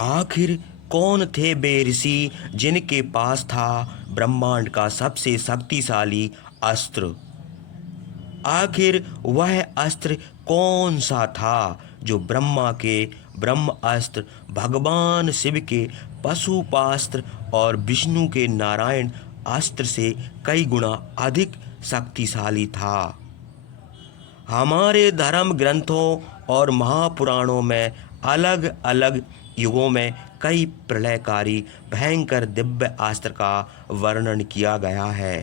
आखिर कौन थे वे ऋषि जिनके पास था ब्रह्मांड का सबसे शक्तिशाली अस्त्र? आखिर वह अस्त्र कौन सा था जो ब्रह्मा के ब्रह्म अस्त्र, भगवान शिव के पशुपास्त्र और विष्णु के नारायण अस्त्र से कई गुना अधिक शक्तिशाली था? हमारे धर्म ग्रंथों और महापुराणों में अलग अलग युगों में कई प्रलयकारी भयंकर दिव्य अस्त्र का वर्णन किया गया है।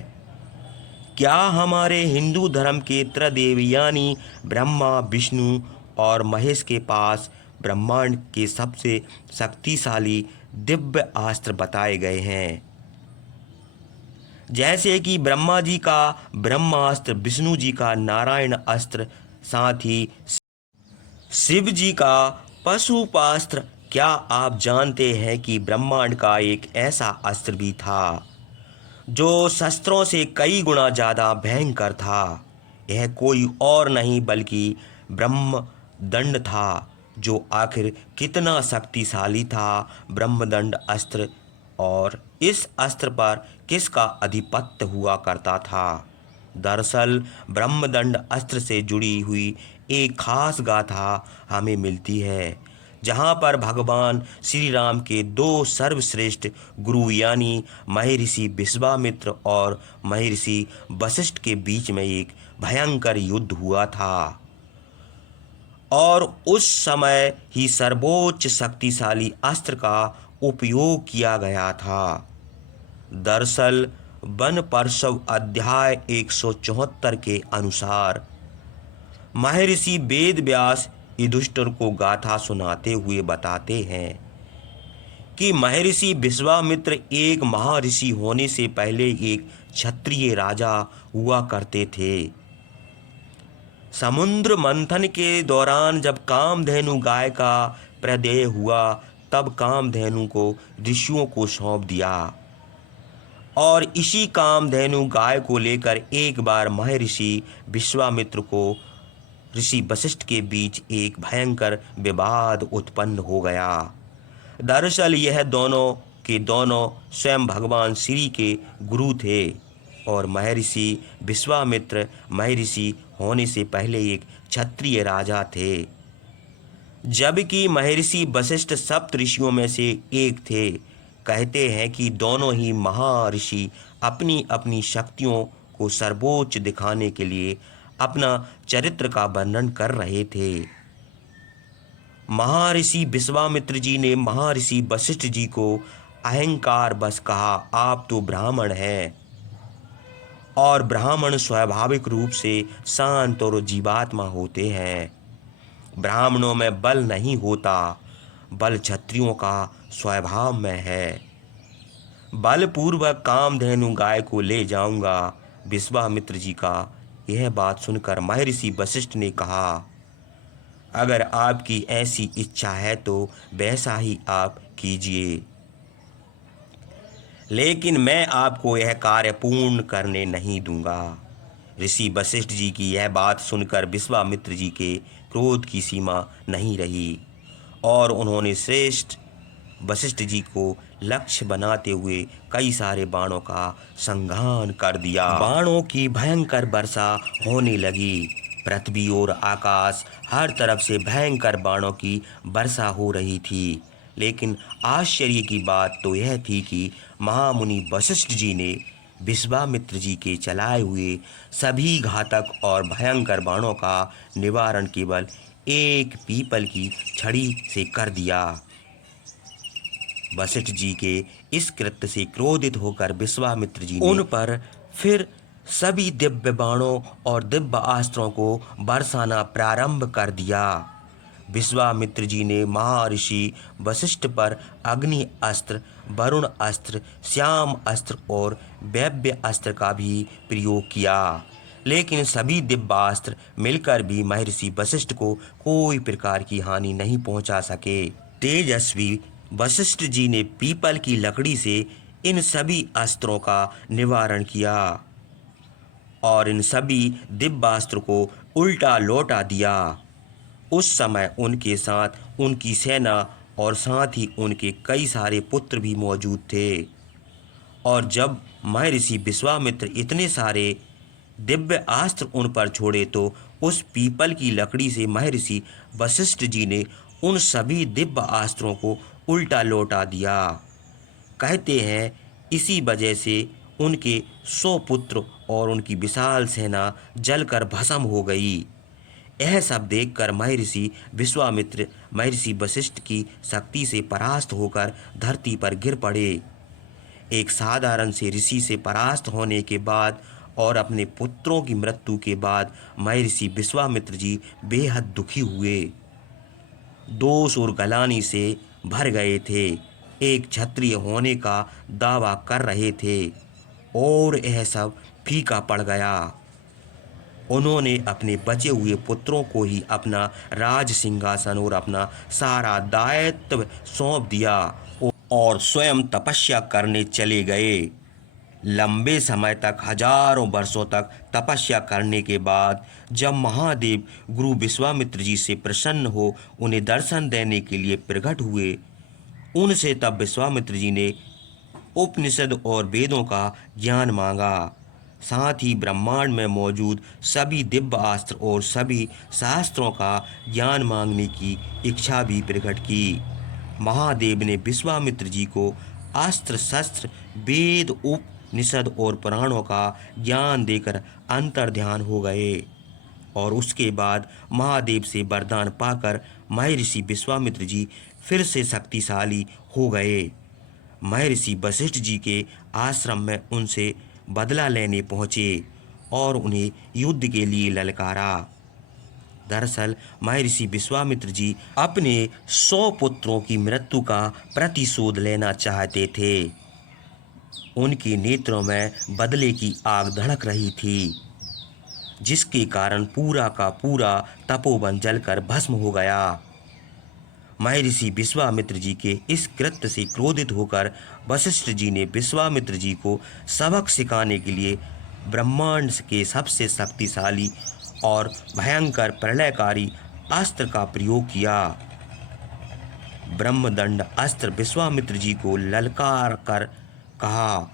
क्या हमारे हिंदू धर्म के त्रिदेव यानी ब्रह्मा, विष्णु और महेश के पास ब्रह्मांड के सबसे शक्तिशाली दिव्य अस्त्र बताए गए हैं? जैसे कि ब्रह्मा जी का ब्रह्मास्त्र, विष्णु जी का नारायण अस्त्र, साथ ही शिव जी का पशुपास्त्र। क्या आप जानते हैं कि ब्रह्मांड का एक ऐसा अस्त्र भी था जो शस्त्रों से कई गुना ज़्यादा भयंकर था? यह कोई और नहीं बल्कि ब्रह्मदंड था। जो आखिर कितना शक्तिशाली था ब्रह्मदंड अस्त्र, और इस अस्त्र पर किसका आधिपत्य हुआ करता था? दरअसल ब्रह्मदंड अस्त्र से जुड़ी हुई एक खास गाथा हमें मिलती है, जहाँ पर भगवान श्री राम के दो सर्वश्रेष्ठ गुरु यानी महर्षि विश्वामित्र और महर्षि वशिष्ठ के बीच में एक भयंकर युद्ध हुआ था, और उस समय ही सर्वोच्च शक्तिशाली अस्त्र का उपयोग किया गया था। दरअसल वन पर्शव अध्याय 174 के अनुसार महर्षि वेद व्यास युधिष्ठिर को गाथा सुनाते हुए बताते हैं कि महर्षि विश्वामित्र एक महर्षि होने से पहले एक क्षत्रिय राजा हुआ करते थे। समुद्र मंथन के दौरान जब कामधेनु गाय का प्रदेय हुआ, तब कामधेनु को ऋषियों को सौंप दिया, और इसी कामधेनु गाय को लेकर एक बार महर्षि विश्वामित्र को ऋषि वशिष्ठ के बीच एक भयंकर विवाद उत्पन्न हो गया। दरअसल यह दोनों के दोनों स्वयं भगवान श्री के गुरु थे, और महर्षि विश्वामित्र महर्षि होने से पहले एक क्षत्रिय राजा थे, जबकि महर्षि वशिष्ठ सप्त ऋषियों में से एक थे। कहते हैं कि दोनों ही महर्षि अपनी अपनी शक्तियों को सर्वोच्च दिखाने के लिए अपना चरित्र का वर्णन कर रहे थे। महर्षि विश्वामित्र जी ने महर्षि वशिष्ठ जी को अहंकार बस कहा, आप तो ब्राह्मण हैं, और ब्राह्मण स्वाभाविक रूप से शांत और जीवात्मा होते हैं। ब्राह्मणों में बल नहीं होता, बल क्षत्रियों का स्वभाव में है। बलपूर्वक कामधेनु गाय को ले जाऊंगा। विश्वामित्र जी का यह बात सुनकर महर्षि वशिष्ठ ने कहा, अगर आपकी ऐसी इच्छा है तो वैसा ही आप कीजिए, लेकिन मैं आपको यह कार्य पूर्ण करने नहीं दूंगा। ऋषि वशिष्ठ जी की यह बात सुनकर विश्वामित्र जी के क्रोध की सीमा नहीं रही, और उन्होंने श्रेष्ठ वशिष्ठ जी को लक्ष्य बनाते हुए कई सारे बाणों का संघान कर दिया। बाणों की भयंकर वर्षा होने लगी। पृथ्वी और आकाश हर तरफ से भयंकर बाणों की वर्षा हो रही थी। लेकिन आश्चर्य की बात तो यह थी कि महामुनि वशिष्ठ जी ने विश्वामित्र जी के चलाए हुए सभी घातक और भयंकर बाणों का निवारण केवल एक पीपल की छड़ी से कर दिया। वशिष्ठ जी के इस कृत्य से क्रोधित होकर विश्वामित्र जी ने उन पर फिर सभी दिव्य बाणों और दिव्य अस्त्रों को बरसाना प्रारंभ कर दिया। विश्वामित्र जी ने महर्षि वशिष्ठ पर अग्नि अस्त्र, वरुण अस्त्र, श्याम अस्त्र और वैव्य अस्त्र का भी प्रयोग किया, लेकिन सभी दिव्यास्त्र मिलकर भी महर्षि वशिष्ठ को कोई प्रकार की हानि नहीं पहुंचा सके। तेजस्वी वशिष्ठ जी ने पीपल की लकड़ी से इन सभी अस्त्रों का निवारण किया, और इन सभी दिव्यास्त्र को उल्टा लौटा दिया। उस समय उनके साथ उनकी सेना और साथ ही उनके कई सारे पुत्र भी मौजूद थे। और जब महर्षि विश्वामित्र इतने सारे दिव्य अस्त्र उन पर छोड़े तो उस पीपल की लकड़ी से महर्षि वशिष्ठ जी ने उन सभी दिव्य अस्त्रों को उल्टा लौटा दिया। कहते हैं इसी वजह से उनके 100 पुत्र और उनकी विशाल सेना जलकर भस्म हो गई। यह सब देखकर महर्षि विश्वामित्र महर्षि वशिष्ठ की शक्ति से परास्त होकर धरती पर गिर पड़े। एक साधारण से ऋषि से परास्त होने के बाद और अपने पुत्रों की मृत्यु के बाद महर्षि विश्वामित्र जी बेहद दुखी हुए, दोष और गलानी से भर गए थे। एक क्षत्रिय होने का दावा कर रहे थे और यह सब फीका पड़ गया। उन्होंने अपने बचे हुए पुत्रों को ही अपना राज सिंहासन और अपना सारा दायित्व सौंप दिया और स्वयं तपस्या करने चले गए। लंबे समय तक हजारों वर्षों तक तपस्या करने के बाद जब महादेव गुरु विश्वामित्र जी से प्रसन्न हो उन्हें दर्शन देने के लिए प्रकट हुए, उनसे तब विश्वामित्र जी ने उपनिषद और वेदों का ज्ञान मांगा। साथ ही ब्रह्मांड में मौजूद सभी दिव्य अस्त्र और सभी शास्त्रों का ज्ञान मांगने की इच्छा भी प्रकट की। महादेव ने विश्वामित्र जी को अस्त्र शस्त्र वेद उपनिषद और पुराणों का ज्ञान देकर अंतर्ध्यान हो गए और उसके बाद महादेव से वरदान पाकर महर्षि विश्वामित्र जी फिर से शक्तिशाली हो गए। महर्षि वशिष्ठ जी के आश्रम में उनसे बदला लेने पहुँचे और उन्हें युद्ध के लिए ललकारा। दरअसल महर्षि विश्वामित्र जी अपने 100 पुत्रों की मृत्यु का प्रतिशोध लेना चाहते थे। उनके नेत्रों में बदले की आग धड़क रही थी, जिसके कारण पूरा का पूरा तपोवन जलकर भस्म हो गया। महर्षि विश्वामित्र जी के इस कृत्य से क्रोधित होकर वशिष्ठ जी ने विश्वामित्र जी को सबक सिखाने के लिए ब्रह्मांड के सबसे शक्तिशाली और भयंकर प्रलयकारी अस्त्र का प्रयोग किया। ब्रह्मदंड अस्त्र विश्वामित्र जी को ललकार कर कहा,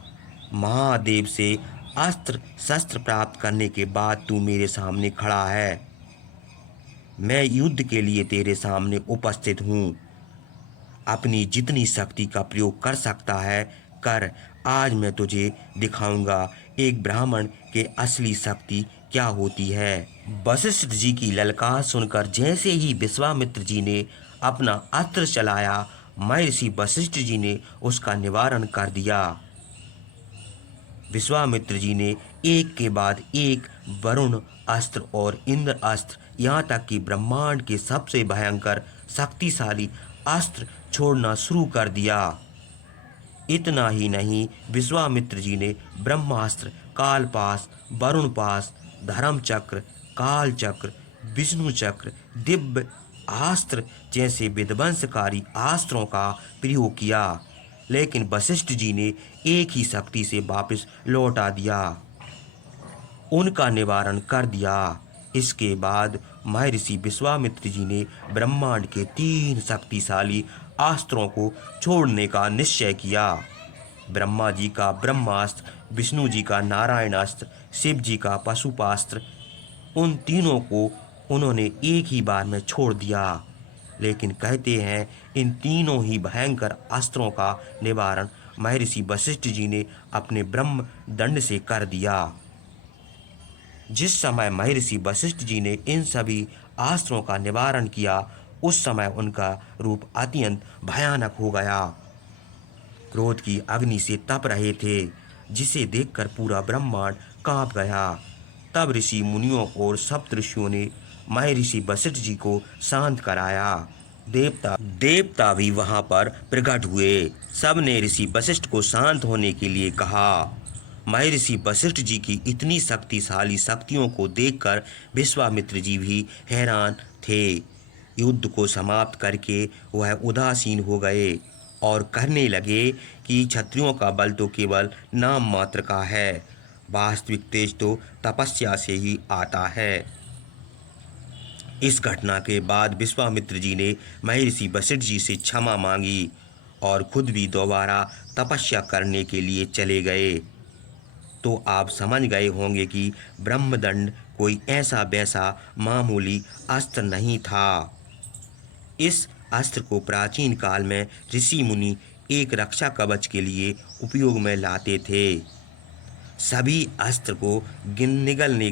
महादेव से अस्त्र शस्त्र प्राप्त करने के बाद तू मेरे सामने खड़ा है। मैं युद्ध के लिए तेरे सामने उपस्थित हूँ। अपनी जितनी शक्ति का प्रयोग कर सकता है कर। आज मैं तुझे दिखाऊंगा एक ब्राह्मण के असली शक्ति क्या होती है। वशिष्ठ जी की ललकार सुनकर जैसे ही विश्वामित्र जी ने अपना अस्त्र चलाया, महर्षि वशिष्ठ जी ने उसका निवारण कर दिया। विश्वामित्र जी ने एक के बाद एक वरुण अस्त्र और इंद्र अस्त्र, यहाँ तक कि ब्रह्मांड के सबसे भयंकर शक्तिशाली अस्त्र छोड़ना शुरू कर दिया। इतना ही नहीं, विश्वामित्र जी ने ब्रह्मास्त्र, कालपाश, वरुणपाश, धर्मचक्र, कालचक्र, विष्णु चक्र, दिव्य अस्त्र जैसे विध्वंसकारी अस्त्रों का प्रयोग किया, लेकिन वशिष्ठ जी ने एक ही शक्ति से वापस लौटा दिया, उनका निवारण कर दिया। इसके बाद महर्षि विश्वामित्र जी ने ब्रह्मांड के 3 शक्तिशाली अस्त्रों को छोड़ने का निश्चय किया। ब्रह्मा जी का ब्रह्मास्त्र, विष्णु जी का नारायणास्त्र, शिव जी का पशुपास्त्र, उन तीनों को उन्होंने एक ही बार में छोड़ दिया। लेकिन कहते हैं इन तीनों ही भयंकर अस्त्रों का निवारण महर्षि वशिष्ठ जी ने अपने ब्रह्म दंड से कर दिया। जिस समय महर्षि वशिष्ठ जी ने इन सभी अस्त्रों का निवारण किया, उस समय उनका रूप अत्यंत भयानक हो गया। क्रोध की अग्नि से तप रहे थे, जिसे देखकर पूरा ब्रह्मांड कांप गया। तब ऋषि मुनियों और सप्तऋषियों ने महर्षि वशिष्ठ जी को शांत कराया। देवता भी वहां पर प्रकट हुए। सब ने ऋषि वशिष्ठ को शांत होने के लिए कहा। महर्षि वशिष्ठ जी की इतनी शक्तिशाली शक्तियों को देखकर विश्वामित्र जी भी हैरान थे। युद्ध को समाप्त करके वह उदासीन हो गए और कहने लगे कि क्षत्रियों का बल तो केवल नाम मात्र का है, वास्तविक तेज तो तपस्या से ही आता है। इस घटना के बाद विश्वामित्र जी ने महर्षि वशिष्ठ जी से क्षमा मांगी और खुद भी दोबारा तपस्या करने के लिए चले गए। तो आप समझ गए होंगे कि ब्रह्मदंड कोई ऐसा वैसा मामूली अस्त्र नहीं था। इस अस्त्र को प्राचीन काल में ऋषि मुनि एक रक्षा कवच के लिए उपयोग में लाते थे। सभी अस्त्र को निगलने